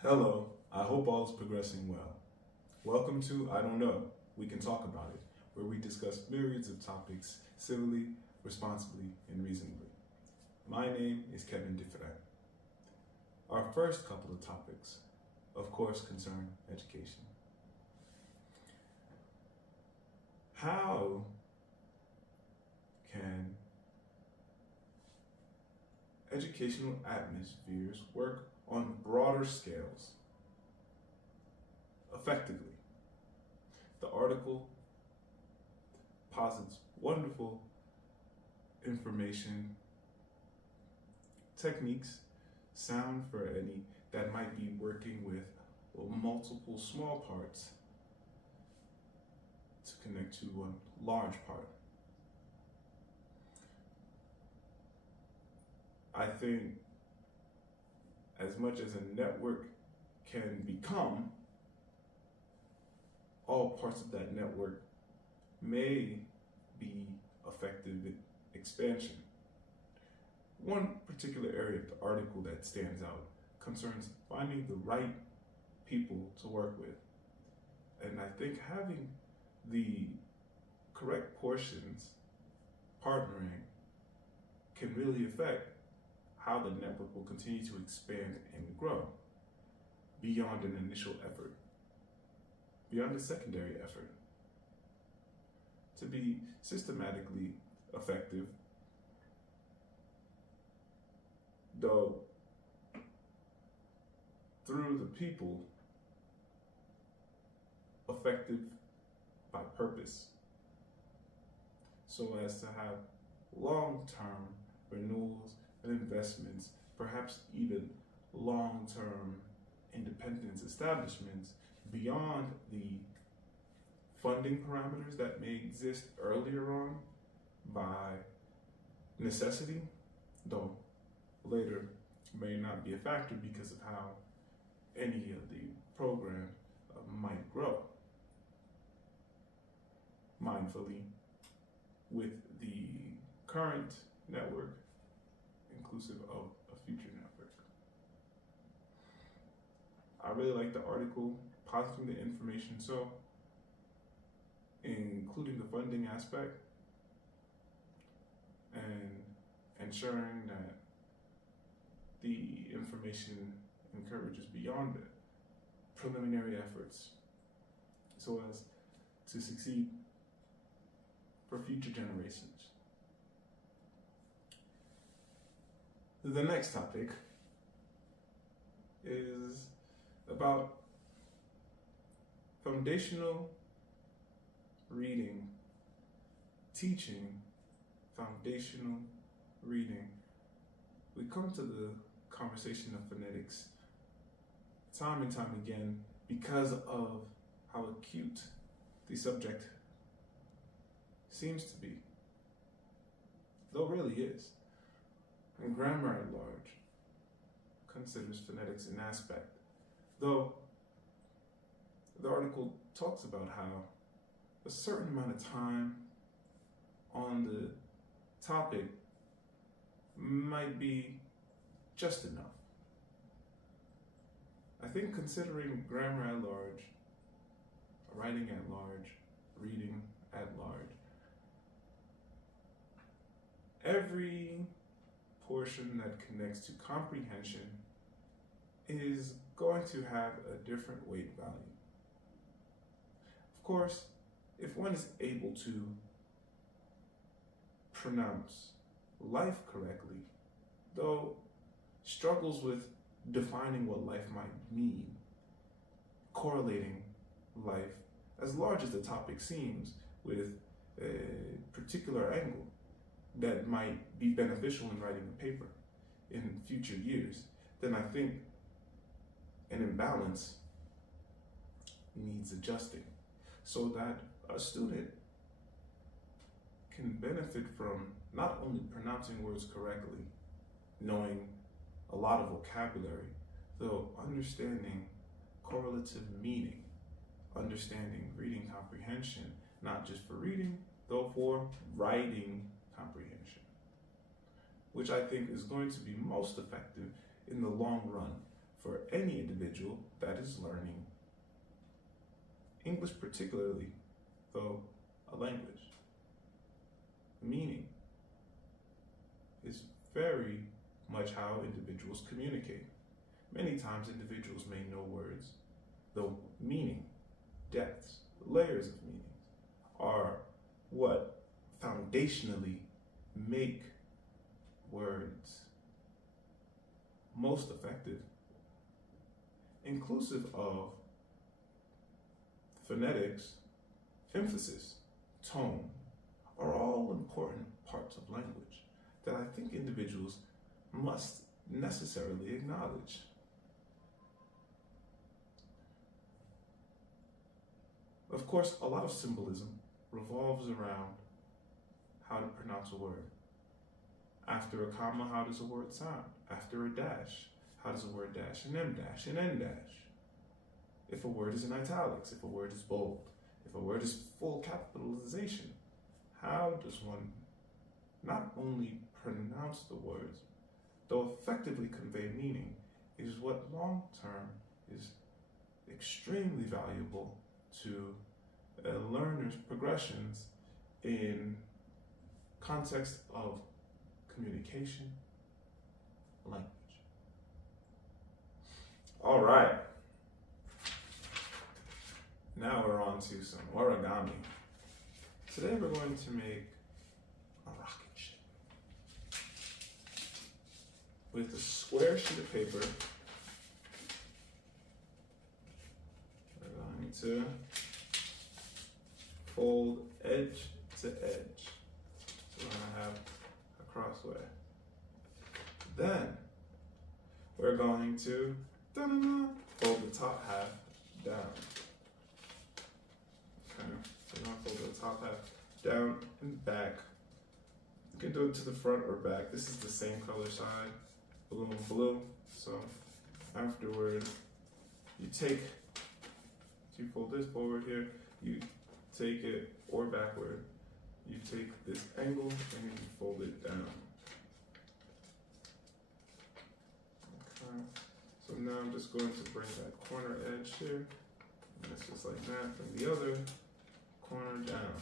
Hello, I hope all is progressing well. Welcome to I Don't Know, We Can Talk About It, where we discuss myriads of topics civilly, responsibly, and reasonably. My name is Kevin Dufresne. Our first couple of topics, of course, concern education. How can educational atmospheres work on broader scales effectively? The article posits wonderful information, techniques, sound for any that might be working with multiple small parts to connect to one large part. I think as much as a network can become, all parts of that network may be effective in expansion. One particular area of the article that stands out concerns finding the right people to work with. And I think having the correct portions partnering can really affect how the network will continue to expand and grow beyond an initial effort, beyond a secondary effort. To be systematically effective, though, through the people, effective by purpose, so as to have long-term renewals and investments, perhaps even long-term independence establishments beyond the funding parameters that may exist earlier on by necessity, though later may not be a factor because of how any of the program might grow mindfully with the current network inclusive of a future network. I really like the article positing the information, so including the funding aspect and ensuring that the information encourages beyond it preliminary efforts so as to succeed for future generations. The next topic is about foundational reading, teaching foundational reading. We come to the conversation of phonetics time and time again because of how acute the subject seems to be, though it really is. And grammar at large considers phonetics an aspect, though the article talks about how a certain amount of time on the topic might be just enough. I think considering grammar at large, writing at large, reading at large, every portion that connects to comprehension is going to have a different weight value. Of course, if one is able to pronounce life correctly, though struggles with defining what life might mean, correlating life, as large as the topic seems, with a particular angle that might be beneficial in writing a paper in future years, then I think an imbalance needs adjusting so that a student can benefit from not only pronouncing words correctly, knowing a lot of vocabulary, though understanding correlative meaning, understanding reading comprehension, not just for reading, though for writing comprehension, which I think is going to be most effective in the long run for any individual that is learning English, particularly, though a language. Meaning is very much how individuals communicate. Many times individuals may know words, though meaning, depths, layers of meaning are what foundationally make words most effective, inclusive of phonetics, emphasis, tone, are all important parts of language that I think individuals must necessarily acknowledge. Of course, a lot of symbolism revolves around how to pronounce a word. After a comma, how does a word sound? After a dash, how does a word dash and M dash and N dash? If a word is in italics, if a word is bold, if a word is full capitalization, how does one not only pronounce the words, though effectively convey meaning, is what long term is extremely valuable to a learner's progressions in context of communication, language. All right. Now we're on to some origami. Today we're going to make a rocket ship with a square sheet of paper. We're going to fold edge to edge. So we're going to have a crossway. Then we're going to fold the top half down. Okay, so we're going to fold the top half down and back. You can do it to the front or back. This is the same color side, blue and blue. So afterward, you fold this forward here, you take it, or backward, you take this angle and you fold it down. Okay, so now I'm just going to bring that corner edge here, and it's just like that, bring the other corner down.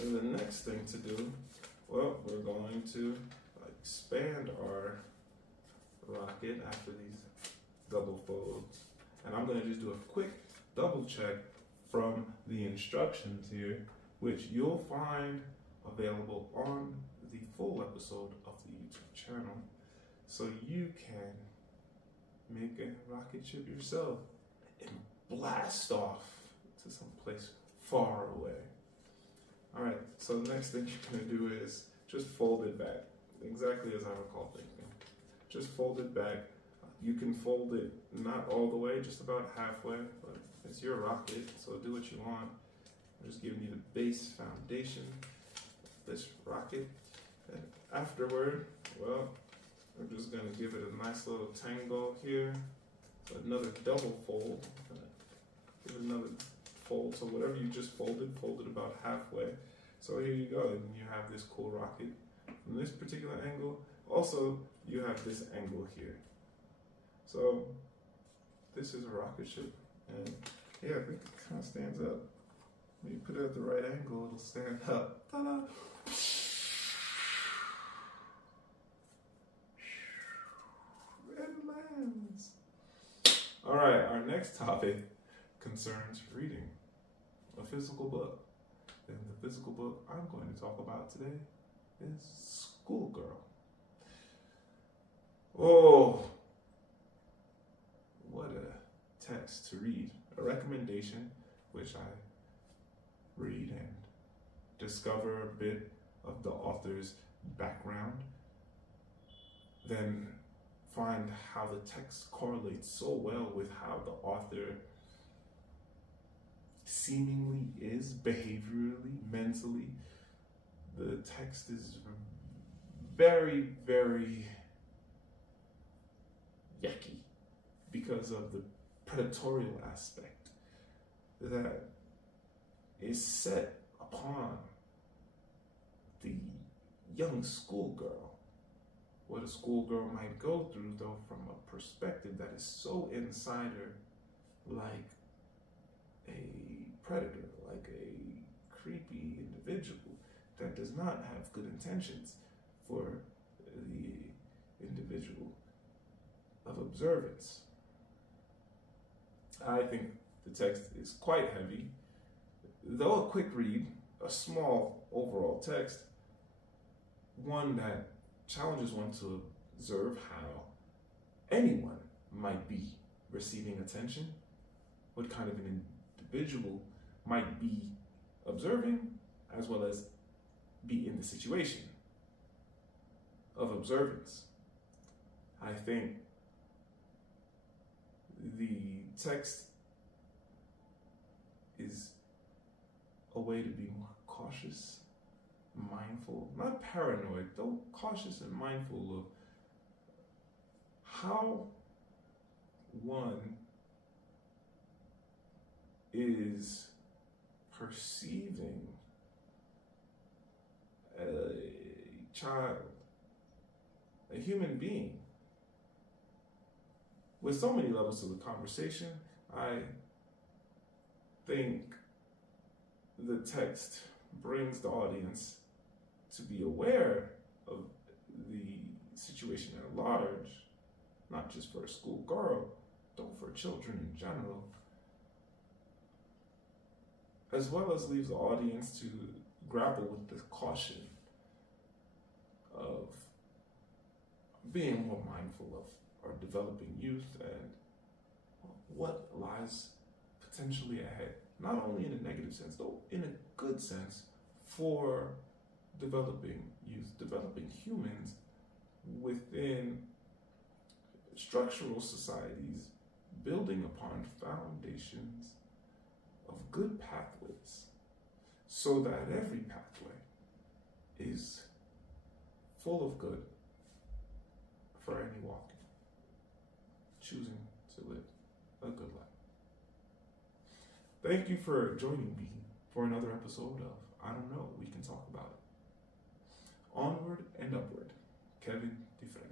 And the next thing to do, well, we're going to expand our rocket after these double folds. And I'm going to just do a quick double check from the instructions here, which you'll find available on the full episode of the YouTube channel. So you can make a rocket ship yourself and blast off to some place far away. All right, so the next thing you're going to do is just fold it back, exactly as I recall thinking. Just fold it back. You can fold it not all the way, just about halfway, but it's your rocket, so do what you want. I'm just giving you the base foundation of this rocket. And afterward, well, I'm just going to give it a nice little tangle here. So another double fold. Give it another fold. So whatever you just folded, fold it about halfway. So here you go, and you have this cool rocket from this particular angle. Also, you have this angle here. So this is a rocket ship, and yeah, I think it kind of stands up. When you put it at the right angle, it'll stand up. Ta-da! And it lands. All right, our next topic concerns reading a physical book. And the physical book I'm going to talk about today is Schoolgirl. Oh, what a text to read. A recommendation which I read and discover a bit of the author's background, then find how the text correlates so well with how the author seemingly is behaviorally, mentally. The text is very, very yucky because of the predatorial aspect that is set upon the young schoolgirl what a schoolgirl might go through, though, from a perspective that is so insider, like a predator, like a creepy individual that does not have good intentions for the individual of observance. I think the text is quite heavy, though a quick read, a small overall text, one that challenges one to observe how anyone might be receiving attention, what kind of an individual might be observing, as well as be in the situation of observance. I think the text is a way to be more cautious, mindful, not paranoid, though cautious and mindful of how one is perceiving a child, a human being. With so many levels to the conversation, I think the text brings the audience to be aware of the situation at large, not just for a schoolgirl, though for children in general, as well as leaves the audience to grapple with the caution of being more mindful of our developing youth and what lies potentially ahead, not only in a negative sense, though in a good sense, for developing youth, developing humans within structural societies, building upon foundations of good pathways, so that every pathway is full of good for any walking, choosing to live a good life. Thank you for joining me for another episode of I Don't Know, We Can Talk About It. Onward and Upward, Kevin Dufresne.